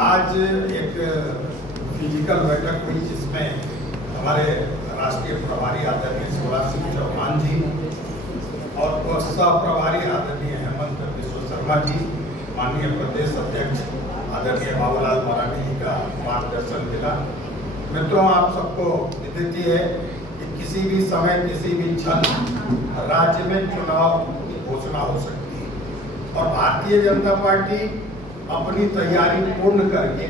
आज एक फिजिकल बैठक हुई जिसमें हमारे राष्ट्रीय प्रभारी आदरणीय शिवराज सिंह चौहान जी और सह प्रभारी आदरणीय हेमंत बिश्व शर्मा जी, माननीय प्रदेश अध्यक्ष आदरणीय बाबूलाल मरांडी जी का मार्गदर्शन मिला। मित्रों, आप सबको विदित है कि किसी भी समय किसी भी क्षण राज्य में चुनाव की घोषणा हो सकती है और भारतीय जनता पार्टी अपनी तैयारी पूर्ण करके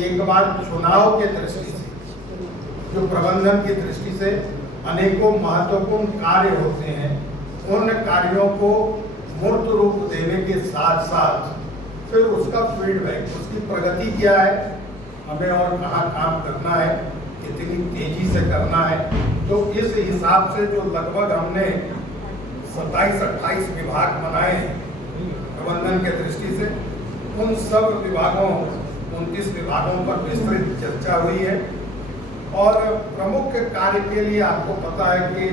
एक बार चुनाव के दृष्टि से, जो प्रबंधन की दृष्टि से अनेकों महत्वपूर्ण कार्य होते हैं, उन कार्यों को मूर्त रूप देने के साथ साथ फिर उसका फीडबैक, उसकी प्रगति क्या है, हमें और कहाँ काम करना है, कितनी तेजी से करना है। तो इस हिसाब से जो लगभग हमने 27-28 विभाग बनाए हैं प्रबंधन के दृष्टि से, उन सब विभागों 29 विभागों पर विस्तृत चर्चा हुई है। और प्रमुख कार्य के लिए आपको पता है कि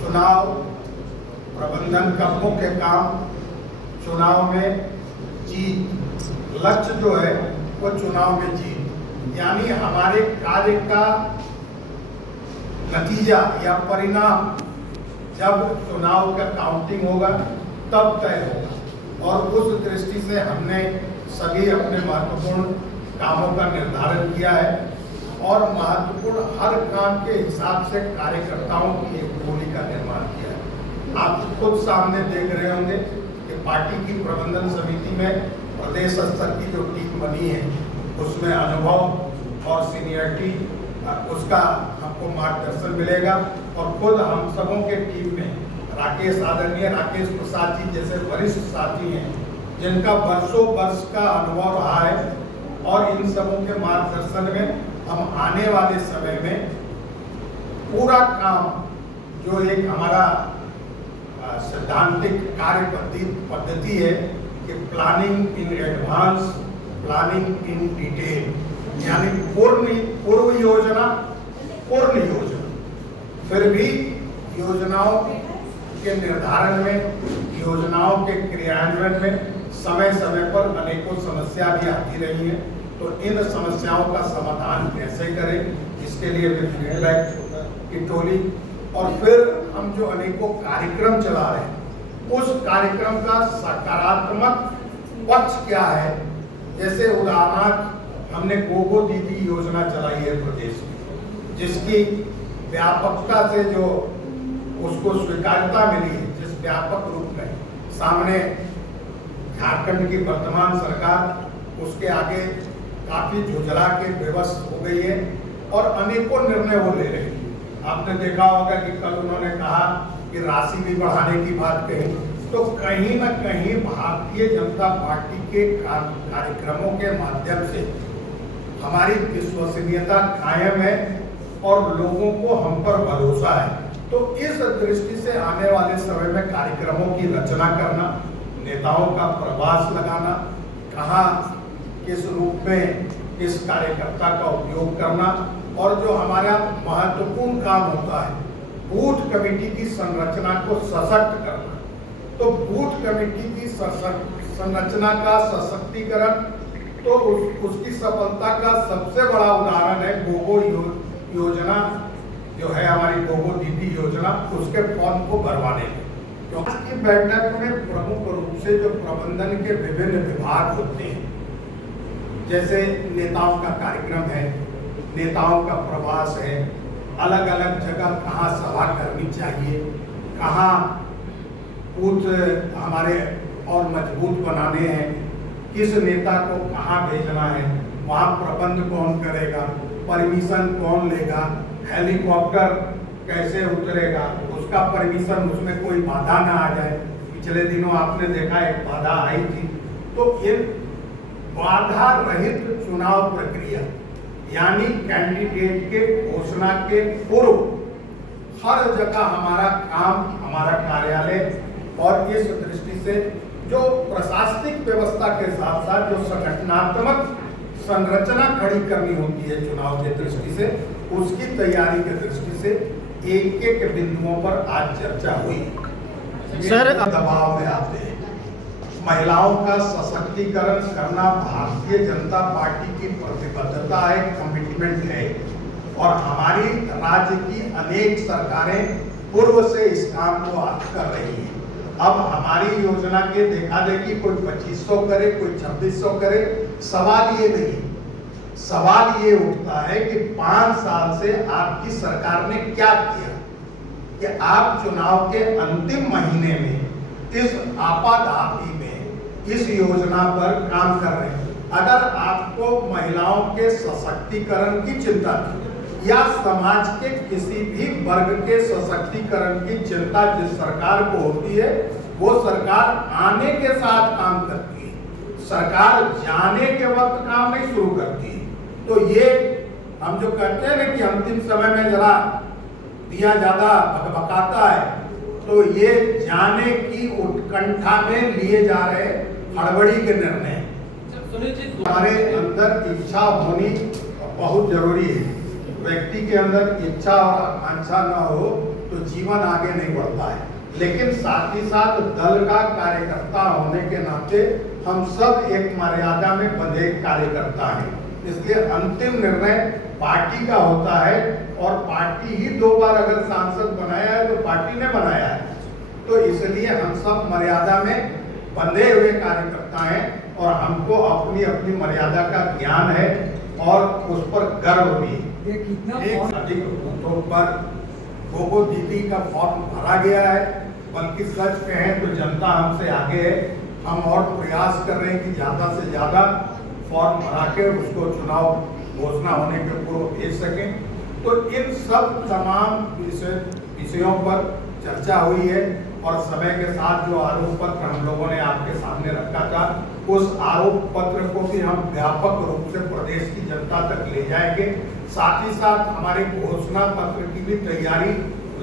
चुनाव प्रबंधन का मुख्य काम चुनाव में जीत, लक्ष्य जो है वो चुनाव में जीत, यानी हमारे कार्य का नतीजा या परिणाम जब चुनाव का काउंटिंग होगा तब तय होगा। और उस दृष्टि से हमने सभी अपने महत्वपूर्ण कामों का निर्धारण किया है और महत्वपूर्ण हर काम के हिसाब से कार्यकर्ताओं की एक टोली का निर्माण किया है। आप खुद सामने देख रहे होंगे कि पार्टी की प्रबंधन समिति में प्रदेश स्तर की जो टीम बनी है उसमें अनुभव और सीनियरिटी उसका हमको मार्गदर्शन मिलेगा। और खुद हम सबों के टीम में आदरणीय राकेश प्रसाद जी जैसे वरिष्ठ साथी हैं जिनका वर्षों वर्ष का अनुभव रहा है और इन सबों के मार्गदर्शन में हम आने वाले समय में पूरा काम, जो एक हमारा सैद्धांतिक कार्य पद्धति है कि planning in advance, planning in detail, यानी पूर्व योजना, पूर्ण योजना, फिर भी योजनाओं के निर्धारण में, योजनाओं के क्रियान्वयन में समय समय पर अनेकों समस्या भी आती रही है। तो इन समस्याओं का समाधान कैसे करें, इसके लिए भी फीडबैक की टोली, और फिर हम जो अनेकों कार्यक्रम चला रहे हैं उस कार्यक्रम का सकारात्मक पक्ष क्या है। जैसे उदाहरण, हमने गोगो दीदी योजना चलाई है प्रदेश में, जिसकी व्यापकता से जो उसको स्वीकार्यता मिली है, जिस व्यापक रूप में सामने झारखंड की वर्तमान सरकार, उसके आगे काफी झुंझला के विवश हो गई है और अनेकों निर्णय वो ले रही है। आपने देखा होगा कि कल उन्होंने कहा कि राशि भी बढ़ाने की बात कही, तो कहीं न कहीं भारतीय जनता पार्टी के कार्यक्रमों के माध्यम से हमारी विश्वसनीयता कायम है और लोगों को हम पर भरोसा है। तो इस दृष्टि से आने वाले समय में कार्यक्रमों की रचना करना, नेताओं का प्रवास लगाना, कहाँ किस रूप में किस कार्यकर्ता का उपयोग करना, और जो हमारा महत्वपूर्ण काम होता है बूथ कमेटी की संरचना को सशक्त करना। तो बूथ कमेटी की संरचना का सशक्तिकरण, तो उसकी सफलता का सबसे बड़ा उदाहरण है गोगो योजना, जो है हमारी गोगो दीदी योजना, उसके फॉर्म को भरवाने में। क्योंकि बैठक में प्रमुख रूप से जो प्रबंधन के विभिन्न विभाग होते हैं, जैसे नेताओं का कार्यक्रम है, नेताओं का प्रवास है, अलग अलग जगह कहाँ सभा करनी चाहिए, कहाँ बूथ हमारे और मजबूत बनाने हैं, किस नेता को कहाँ भेजना है, वहाँ प्रबंध कौन करेगा, परमिशन कौन लेगा, हेलीकॉप्टर कैसे उतरेगा, उसका परमिशन, उसमें कोई बाधा ना आ जाए। पिछले दिनों आपने देखा एक बाधा आई थी। तो ये बाधा रहित चुनाव प्रक्रिया, यानी कैंडिडेट के घोषणा के पूर्व हर जगह हमारा काम, हमारा कार्यालय, और इस दृष्टि से जो प्रशासनिक व्यवस्था के साथ साथ जो संगठनात्मक संरचना खड़ी करनी होती है चुनाव के दृष्टि से, उसकी तैयारी के दृष्टि से एक एक बिंदुओं पर आज चर्चा हुई। सर, दबाव में आते हैं महिलाओं का सशक्तिकरण करना भारतीय जनता पार्टी की प्रतिबद्धता है, कमिटमेंट है और हमारी राज्य की अनेक सरकारें पूर्व से इस काम को कर रही हैं। अब हमारी योजना के देखा देखी कोई 2500 करे, कोई 2600 करे, सवाल ये नहीं, सवाल ये उठता है कि 5 साल से आपकी सरकार ने क्या किया कि आप चुनाव के अंतिम महीने में इस आपाधापी में इस योजना पर काम कर रहे हैं। अगर आपको महिलाओं के सशक्तिकरण की चिंता थी या समाज के किसी भी वर्ग के सशक्तिकरण की चिंता जिस सरकार को होती है, वो सरकार आने के साथ काम करती है, सरकार जाने के वक्त काम नहीं शुरू करती है। तो ये हम जो कहते हैं ना कि अंतिम समय में जरा दिया ज्यादा भकभकाता है, तो ये जाने की उत्कंठा में लिए जा रहे हड़बड़ी के निर्णय। हमारे अंदर इच्छा होनी बहुत जरूरी है। व्यक्ति के अंदर इच्छा और आकांक्षा न हो तो जीवन आगे नहीं बढ़ता है, लेकिन साथ ही साथ दल का कार्यकर्ता होने के नाते हम सब एक मर्यादा में बंधे कार्यकर्ता हैं। इसलिए अंतिम निर्णय पार्टी का होता है और पार्टी ही 2 बार अगर सांसद बनाया है तो पार्टी ने बनाया है। तो इसलिए हम सब मर्यादा में बंधे हुए कार्यकर्ता हैं और हमको अपनी अपनी मर्यादा का ज्ञान है और उस पर गर्व भी है। एक अधिक बूथों पर गोगो दीदी का फॉर्म भरा गया है, बल्कि सच कहें तो जनता हमसे आगे है। हम और प्रयास कर रहे हैं कि ज़्यादा से ज़्यादा फॉर्म भरा के उसको चुनाव घोषणा होने के पूर्व भेज सकें। तो इन सब तमाम विषयों पर चर्चा हुई है और समय के साथ जो आरोप पत्र हम लोगों ने आपके सामने रखा था, उस आरोप पत्र को भी हम व्यापक रूप से प्रदेश की जनता तक ले जाएंगे। साथ ही साथ हमारे घोषणा पत्र की भी तैयारी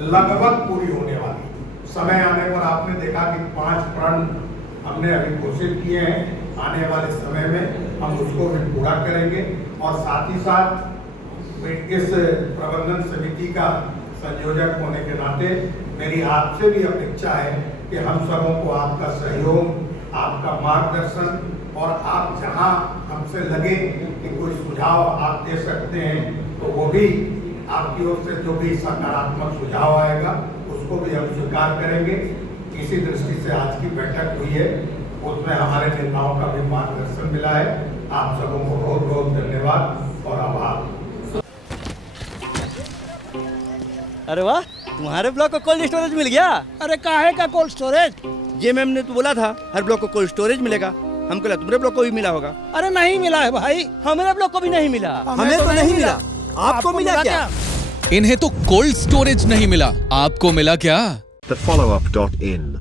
लगभग पूरी होने वाली। समय आने पर आपने देखा कि 5 प्रण हमने अभी घोषित किए हैं। आने वाले समय में हम उसको भी पूरा करेंगे और साथ ही साथ इस प्रबंधन समिति का संयोजक होने के नाते मेरी आपसे भी अपेक्षा है कि हम सबों को आपका सहयोग, आपका मार्गदर्शन और आप जहां हमसे लगे कि कोई सुझाव आप दे सकते हैं तो वो भी आपकी ओर से जो भी सकारात्मक सुझाव आएगा उसको भी हम स्वीकार करेंगे। इसी दृष्टि से आज की बैठक हुई है, उसमें हमारे नेताओं का भी मार्गदर्शन मिला है। आप सबों को बहुत बहुत धन्यवाद और आभार। अरे वाह, तुम्हारे ब्लॉक को कोल्ड स्टोरेज मिल गया। अरे काहे का कोल्ड स्टोरेज? ये मैम ने तो बोला था हर ब्लॉक को कोल्ड स्टोरेज मिलेगा। हमको लगा तुम्हारे ब्लॉक को भी मिला होगा। अरे नहीं मिला है भाई, हमारे ब्लॉक को भी नहीं मिला। हमें तो नहीं मिला। आपको मिला क्या? इन्हें तो कोल्ड स्टोरेज नहीं मिला, आपको मिला क्या? thefollowup.in.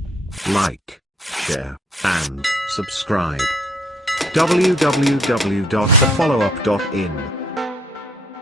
Like, share, and subscribe. www.thefollowup.in